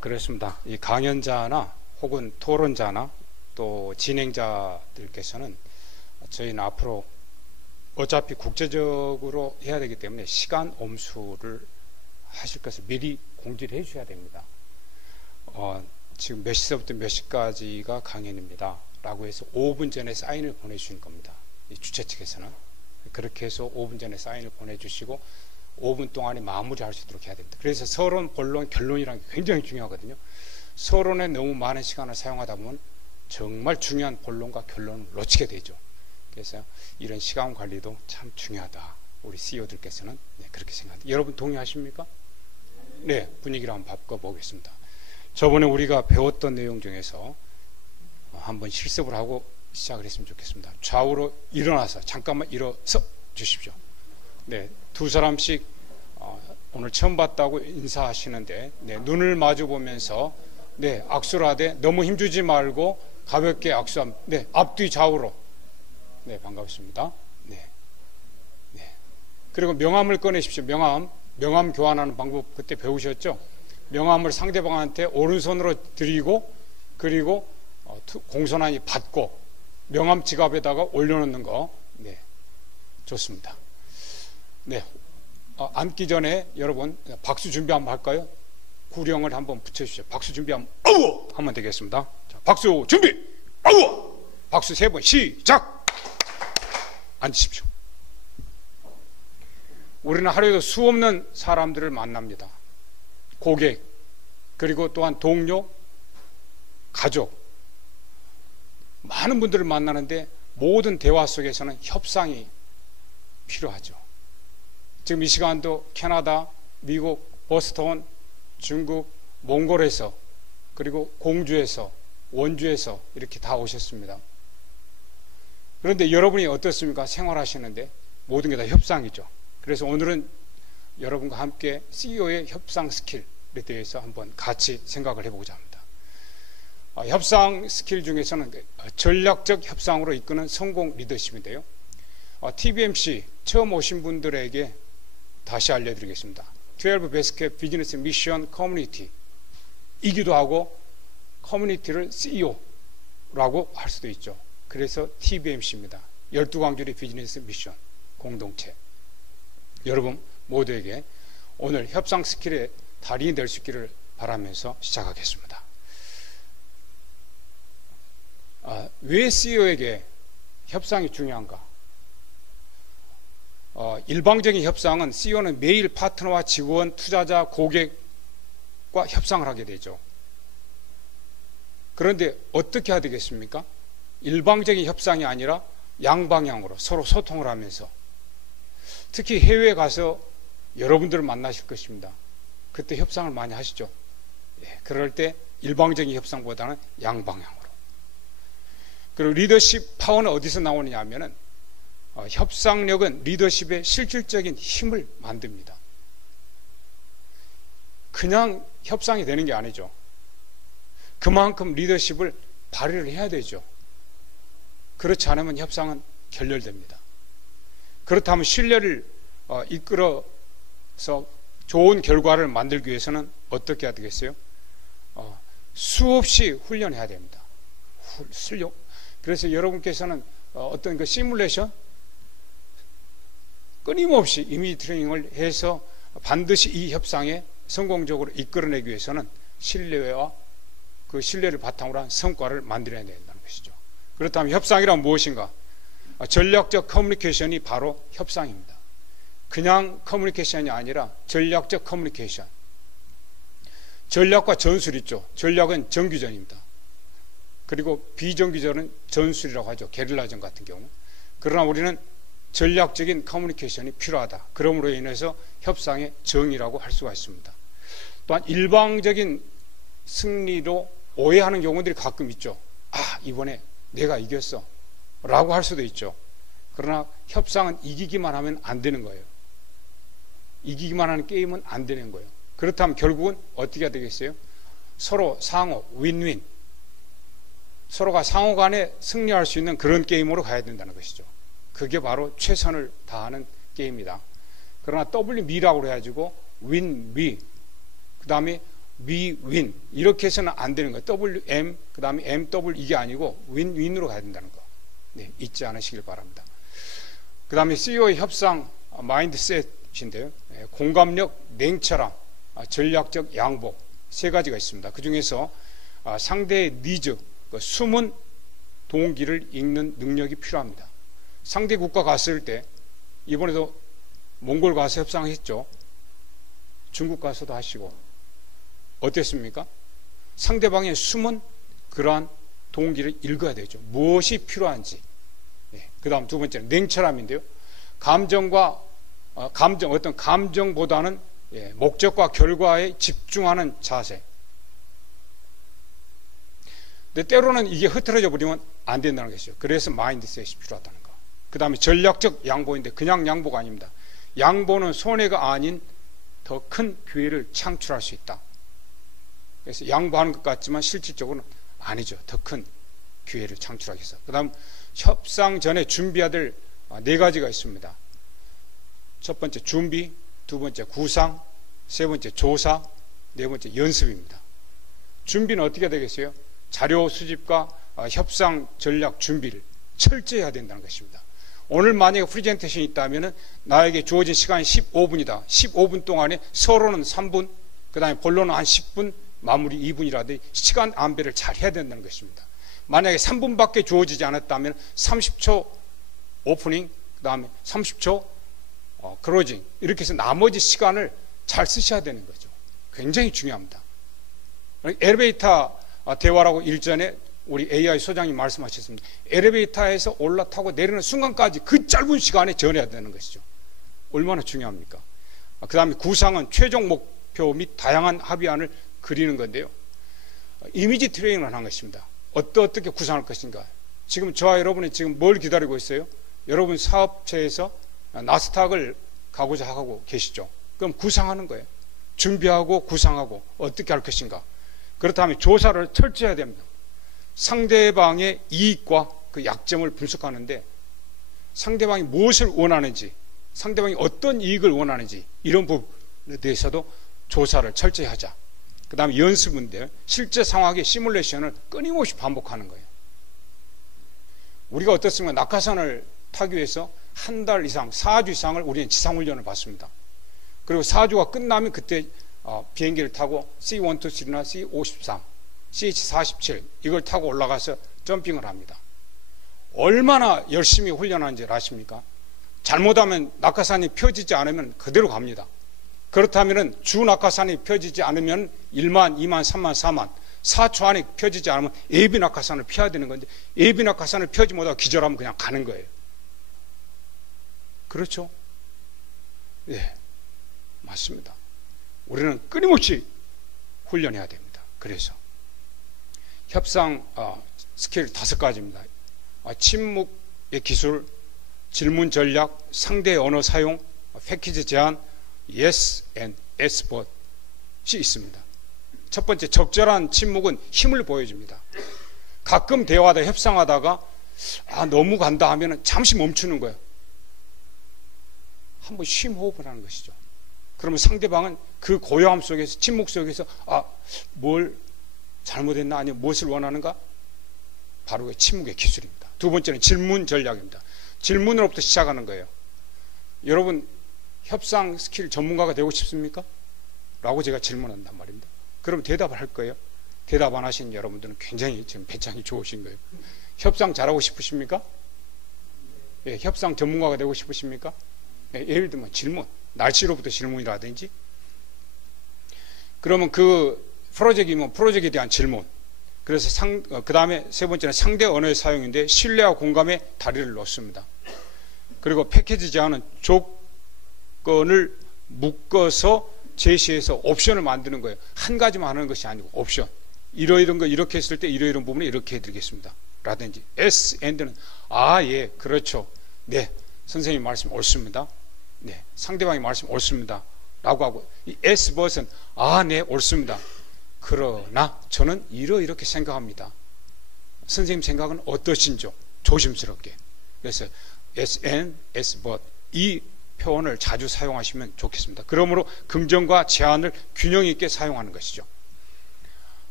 그렇습니다. 이 강연자나 혹은 토론자나 또 진행자들께서는 저희는 앞으로 어차피 국제적으로 해야 되기 때문에 시간 엄수를 하실 것을 미리 공지를 해 주셔야 됩니다. 지금 몇 시서부터 몇 시까지가 강연입니다 라고 해서 5분 전에 사인을 보내주시는 겁니다. 이 주최 측에서는 그렇게 해서 5분 전에 사인을 보내주시고 5분 동안에 마무리할 수 있도록 해야 됩니다. 그래서 서론, 본론, 결론이라는 게 굉장히 중요하거든요. 서론에 너무 많은 시간을 사용하다 보면 정말 중요한 본론과 결론을 놓치게 되죠. 그래서 이런 시간 관리도 참 중요하다. 우리 CEO들께서는 그렇게 생각합니다. 여러분 동의하십니까? 네, 분위기를 한번 바꿔보겠습니다. 저번에 우리가 배웠던 내용 중에서 한번 실습을 하고 시작을 했으면 좋겠습니다. 좌우로 일어나서 잠깐만 일어서 주십시오. 네, 두 사람씩 오늘 처음 봤다고 인사하시는데 눈을 마주 보면서 악수를 하되 너무 힘주지 말고 가볍게 악수합니다. 앞뒤 좌우로. 반갑습니다. 그리고 명함을 꺼내십시오. 명함 교환하는 방법 그때 배우셨죠? 명함을 상대방한테 오른손으로 드리고 그리고 공손하게 받고 명함 지갑에다가 올려놓는 거. 좋습니다. 앉기 전에 여러분 박수 준비 한번 할까요? 구령을 한번 붙여주십시오. 박수 준비하면 아우 하면 되겠습니다. 자, 박수 준비 아우 박수 3번 시작. 앉으십시오. 우리는 하루에도 수없는 사람들을 만납니다. 고객, 그리고 또한 동료, 가족, 많은 분들을 만나는데 모든 대화 속에서는 협상이 필요하죠. 지금 이 시간도 캐나다, 미국, 보스턴, 중국, 몽골에서 그리고 공주에서, 원주에서 이렇게 다 오셨습니다. 그런데 여러분이 어떻습니까? 생활하시는데 모든 게 다 협상이죠. 그래서 오늘은 여러분과 함께 CEO의 협상 스킬에 대해서 한번 같이 생각을 해보고자 합니다. 협상 스킬 중에서는 전략적 협상으로 이끄는 성공 리더십인데요. TBMC 처음 오신 분들에게 다시 알려드리겠습니다. 12 베스트 비즈니스 미션 커뮤니티 이기도 하고 커뮤니티를 CEO라고 할 수도 있죠. 그래서 TBMC입니다. 12광주리 비즈니스 미션 공동체. 여러분 모두에게 오늘 협상 스킬의 달인이 될 수 있기를 바라면서 시작하겠습니다. 왜 CEO에게 협상이 중요한가? 일방적인 협상은 CEO는 매일 파트너와 직원, 투자자, 고객과 협상을 하게 되죠. 그런데 어떻게 해야 되겠습니까? 일방적인 협상이 아니라 양방향으로 서로 소통을 하면서, 특히 해외에 가서 여러분들을 만나실 것입니다. 그때 협상을 많이 하시죠. 그럴 때 일방적인 협상보다는 양방향으로. 그리고 리더십 파워는 어디서 나오느냐 하면은 협상력은 리더십의 실질적인 힘을 만듭니다. 그냥 협상이 되는 게 아니죠. 그만큼 리더십을 발휘를 해야 되죠. 그렇지 않으면 협상은 결렬됩니다. 그렇다면 신뢰를 이끌어서 좋은 결과를 만들기 위해서는 어떻게 해야 되겠어요? 수없이 훈련해야 됩니다. 그래서 여러분께서는 어떤 그 시뮬레이션 끊임없이 이미지 트레이닝을 해서 반드시 이 협상에 성공적으로 이끌어내기 위해서는 신뢰와 그 신뢰를 바탕으로 한 성과를 만들어야 된다는 것이죠. 그렇다면 협상이란 무엇인가? 전략적 커뮤니케이션이 바로 협상입니다. 그냥 커뮤니케이션이 아니라 전략적 커뮤니케이션. 전략과 전술 있죠. 전략은 정규전입니다. 그리고 비정규전은 전술이라고 하죠. 게릴라전 같은 경우. 그러나 우리는 전략적인 커뮤니케이션이 필요하다. 그러므로 인해서 협상의 정의라고 할 수가 있습니다. 또한 일방적인 승리로 오해하는 경우들이 가끔 있죠. 이번에 내가 이겼어 라고 할 수도 있죠. 그러나 협상은 이기기만 하면 안 되는 거예요. 이기기만 하는 게임은 안 되는 거예요. 그렇다면 결국은 어떻게 해야 되겠어요? 서로 상호 윈윈, 서로가 상호 간에 승리할 수 있는 그런 게임으로 가야 된다는 것이죠. 그게 바로 최선을 다하는 게임이다. 그러나 WM이라고 해가지고 win, we. 그 다음에 we win. 이렇게 해서는 안 되는 거예요. WM, 그 다음에 MW 이게 아니고 win, win으로 가야 된다는 거. 네, 잊지 않으시길 바랍니다. 그 다음에 CEO의 협상 마인드셋인데요. 공감력, 냉철함, 전략적 양보 세 가지가 있습니다. 그 중에서 상대의 니즈, 숨은 동기를 읽는 능력이 필요합니다. 상대 국가 갔을 때 이번에도 몽골 가서 협상했죠. 중국 가서도 하시고 어땠습니까? 상대방의 숨은 그러한 동기를 읽어야 되죠. 무엇이 필요한지. 네. 그 다음 두 번째는 냉철함인데요. 어떤 감정보다는 목적과 결과에 집중하는 자세. 근데 때로는 이게 흐트러져 버리면 안 된다는 것이죠. 그래서 마인드셋이 필요하다는 거. 그 다음에 전략적 양보인데 그냥 양보가 아닙니다. 양보는 손해가 아닌 더 큰 기회를 창출할 수 있다. 그래서 양보하는 것 같지만 실질적으로는 아니죠. 더 큰 기회를 창출하기 위해서. 그 다음 협상 전에 준비해야 될 네 가지가 있습니다. 첫 번째 준비, 두 번째 구상, 세 번째 조사, 네 번째 연습입니다. 준비는 어떻게 되겠어요? 자료 수집과 협상 전략 준비를 철저히 해야 된다는 것입니다. 오늘 만약에 프레젠테이션이 있다면 나에게 주어진 시간이 15분이다. 15분 동안에 서론은 3분, 그 다음에 본론은 한 10분, 마무리 2분이라도 시간 안배를 잘 해야 된다는 것입니다. 만약에 3분밖에 주어지지 않았다면 30초 오프닝, 그 다음에 30초 클로징 이렇게 해서 나머지 시간을 잘 쓰셔야 되는 거죠. 굉장히 중요합니다. 엘리베이터 대화라고 일전에 우리 AI 소장님 말씀하셨습니다. 엘리베이터에서 올라타고 내리는 순간까지 그 짧은 시간에 전해야 되는 것이죠. 얼마나 중요합니까? 그 다음에 구상은 최종 목표 및 다양한 합의안을 그리는 건데요. 이미지 트레이닝을 하는 것입니다. 어떻게 구상할 것인가. 지금 저와 여러분이 지금 뭘 기다리고 있어요? 여러분 사업체에서 나스닥을 가고자 하고 계시죠. 그럼 구상하는 거예요. 준비하고 구상하고 어떻게 할 것인가. 그렇다면 조사를 철저히 해야 됩니다. 상대방의 이익과 그 약점을 분석하는데 상대방이 무엇을 원하는지, 상대방이 어떤 이익을 원하는지 이런 부분에 대해서도 조사를 철저히 하자. 그 다음에 연습인데 실제 상황의 시뮬레이션을 끊임없이 반복하는 거예요. 우리가 어떻습니까? 낙하산을 타기 위해서 한 달 이상, 4주 이상을 우리는 지상훈련을 받습니다. 그리고 4주가 끝나면 그때 비행기를 타고 C123나 C53, CH47 이걸 타고 올라가서 점핑을 합니다. 얼마나 열심히 훈련하는지 아십니까? 잘못하면 낙하산이 펴지지 않으면 그대로 갑니다. 그렇다면 주 낙하산이 펴지지 않으면 1만, 2만, 3만, 4만 4초 안에 펴지지 않으면 예비 낙하산을 피해야 되는 건데 예비 낙하산을 펴지 못하고 기절하면 그냥 가는 거예요. 그렇죠? 예, 맞습니다. 우리는 끊임없이 훈련해야 됩니다. 그래서 협상 스킬 5가지입니다. 침묵의 기술, 질문 전략, 상대 언어 사용, 패키지 제안, yes and yes but이 있습니다. 첫 번째, 적절한 침묵은 힘을 보여줍니다. 가끔 대화하다 협상하다가 너무 간다 하면 잠시 멈추는 거예요. 한번 심호흡을 하는 것이죠. 그러면 상대방은 그 고요함 속에서, 침묵 속에서 뭘 잘못했나 아니면 무엇을 원하는가? 바로 그 침묵의 기술입니다. 두 번째는 질문 전략입니다. 질문으로부터 시작하는 거예요. 여러분 협상 스킬 전문가가 되고 싶습니까? 라고 제가 질문한단 말입니다. 그럼 대답을 할 거예요. 대답 안 하신 여러분들은 굉장히 지금 배짱이 좋으신 거예요. 협상 잘하고 싶으십니까? 예, 협상 전문가가 되고 싶으십니까? 예, 예를 들면 질문, 날씨로부터 질문이라든지, 그러면 그 프로젝트이면 프로젝트에 대한 질문, 그래서 그 다음에 세 번째는 상대 언어의 사용인데 신뢰와 공감의 다리를 놓습니다. 그리고 패키지 제안은 조건을 묶어서 제시해서 옵션을 만드는 거예요. 한 가지만 하는 것이 아니고 옵션. 이러이런 거 이렇게 했을 때 이러이런 부분에 이렇게 해드리겠습니다. 라든지 S and는 예, 그렇죠. 네, 선생님 말씀 옳습니다. 네, 상대방이 말씀 옳습니다. 라고 하고 이 S but은 네, 옳습니다. 그러나 저는 이렇게 생각합니다. 선생님 생각은 어떠신지요? 조심스럽게. 그래서 S and S but 이 표현을 자주 사용하시면 좋겠습니다. 그러므로 긍정과 제한을 균형 있게 사용하는 것이죠.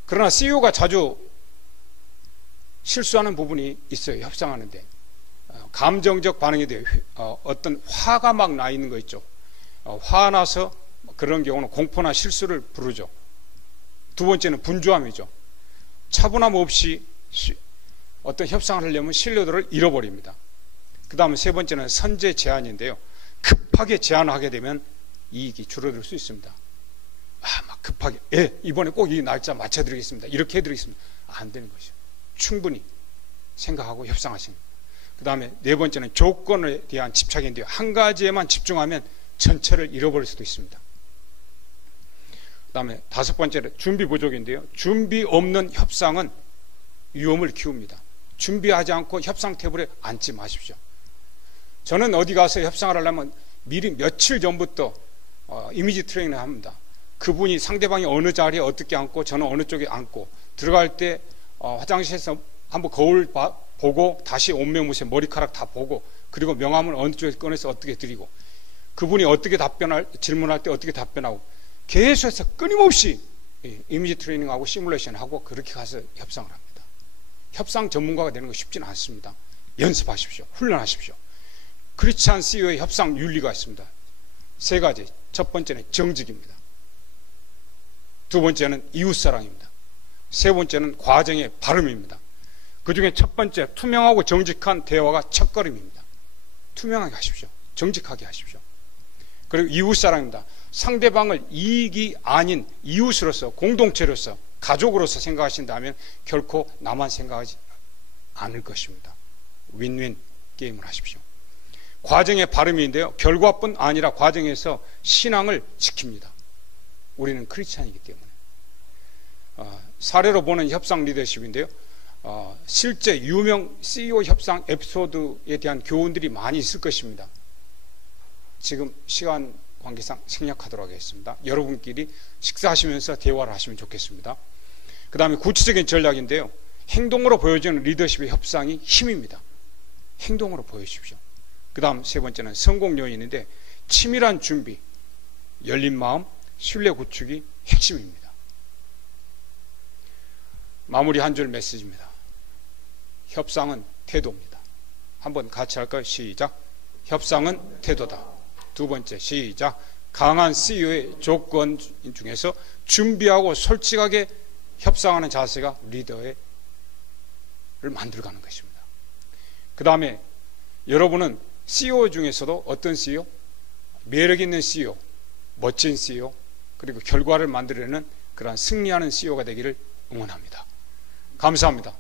그러나 CEO가 자주 실수하는 부분이 있어요. 협상하는데 감정적 반응이 돼요. 어떤 화가 막 나 있는 거 있죠. 화나서 그런 경우는 공포나 실수를 부르죠. 두 번째는 분주함이죠. 차분함 없이 어떤 협상을 하려면 신뢰도를 잃어버립니다. 그 다음에 세 번째는 선제 제한인데요. 급하게 제한하게 되면 이익이 줄어들 수 있습니다. 막 급하게 이번에 꼭 이 날짜 맞춰드리겠습니다. 이렇게 해드리겠습니다. 안 되는 것이죠. 충분히 생각하고 협상하시는 거예요. 그 다음에 네 번째는 조건에 대한 집착인데요. 한 가지에만 집중하면 전체를 잃어버릴 수도 있습니다. 그 다음에 다섯 번째는 준비 부족인데요. 준비 없는 협상은 위험을 키웁니다. 준비하지 않고 협상 테이블에 앉지 마십시오. 저는 어디 가서 협상을 하려면 미리 며칠 전부터 이미지 트레이닝을 합니다. 그분이 상대방이 어느 자리에 어떻게 앉고 저는 어느 쪽에 앉고 들어갈 때 화장실에서 한번 거울 보고 다시 옷매무새 머리카락 다 보고 그리고 명함을 어느 쪽에서 꺼내서 어떻게 드리고 그분이 어떻게 질문할 때 어떻게 답변하고 계속해서 끊임없이 이미지 트레이닝하고 시뮬레이션하고 그렇게 가서 협상을 합니다. 협상 전문가가 되는 거 쉽지는 않습니다. 연습하십시오. 훈련하십시오. 크리스찬 CEO의 협상 윤리가 있습니다. 세 가지. 첫 번째는 정직입니다. 두 번째는 이웃사랑입니다. 세 번째는 과정의 발음입니다. 그 중에 첫 번째 투명하고 정직한 대화가 첫걸음입니다. 투명하게 하십시오. 정직하게 하십시오. 그리고 이웃사랑입니다. 상대방을 이익이 아닌 이웃으로서 공동체로서 가족으로서 생각하신다면 결코 나만 생각하지 않을 것입니다. 윈윈 게임을 하십시오. 과정의 발음인데요. 결과뿐 아니라 과정에서 신앙을 지킵니다. 우리는 크리스찬이기 때문에. 사례로 보는 협상 리더십인데요. 실제 유명 CEO 협상 에피소드에 대한 교훈들이 많이 있을 것입니다. 지금 시간 관계상 생략하도록 하겠습니다. 여러분끼리 식사하시면서 대화를 하시면 좋겠습니다. 그 다음에 구체적인 전략인데요. 행동으로 보여지는 리더십의 협상이 힘입니다. 행동으로 보여주십시오. 그 다음 세 번째는 성공 요인인데 치밀한 준비, 열린 마음, 신뢰 구축이 핵심입니다. 마무리 한 줄 메시지입니다. 협상은 태도입니다. 한번 같이 할까요? 시작. 협상은 태도다. 두 번째 시작. 강한 CEO의 조건 중에서 준비하고 솔직하게 협상하는 자세가 리더를 만들어가는 것입니다. 그 다음에 여러분은 CEO 중에서도 어떤 CEO? 매력 있는 CEO, 멋진 CEO, 그리고 결과를 만들어내는 그러한 승리하는 CEO가 되기를 응원합니다. 감사합니다.